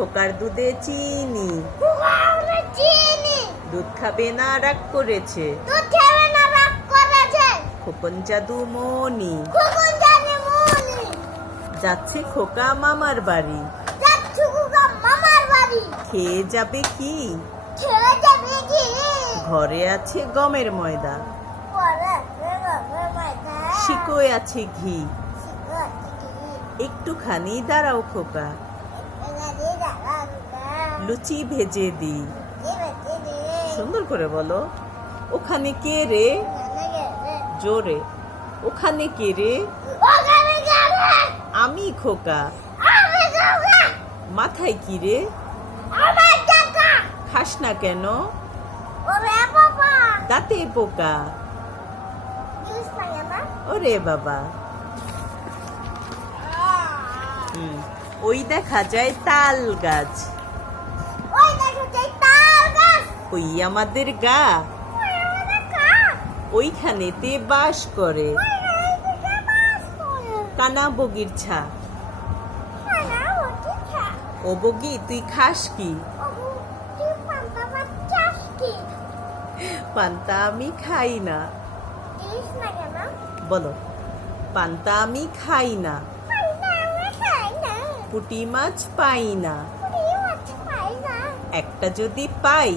খোকার দুধে চিনি, চিনি দুধ খাবে না রাগ করেছে, দুধ খাবে না রাগ করেছে, খোকন জাদু মনি, খোকন জানে মনি, যাচ্ছে খোকা মামার বাড়ি, যাচ্ছে খোকা মামার বাড়ি, খেয়ে যাবে কি, খেয়ে যাবে কি, ঘরে আছে গমের ময়দা, পরে গমের ময়দা, শিকোয় আছে ঘি, একটুখানি দাঁড়াও খোকা, লুচি ভেজে দি। সুন্দর করে বলো, ওখানে কে রে, জোরে, ওখানে কে রে, আমি খোকা, মাথায় কি রে, খাস না কেন, দাঁতে পোকা, ওরে বাবা। ওই দেখা যায় তাল গাছ, ওই আমাদের গা, ওইখানেতে বাস করে কানা বগির ছা। ও বগি তুই খাস কি, পান্তা আমি খাই না, বলো, পান্তা আমি খাই না, পুঁটি মাছ পাই না, একটা যদি পাই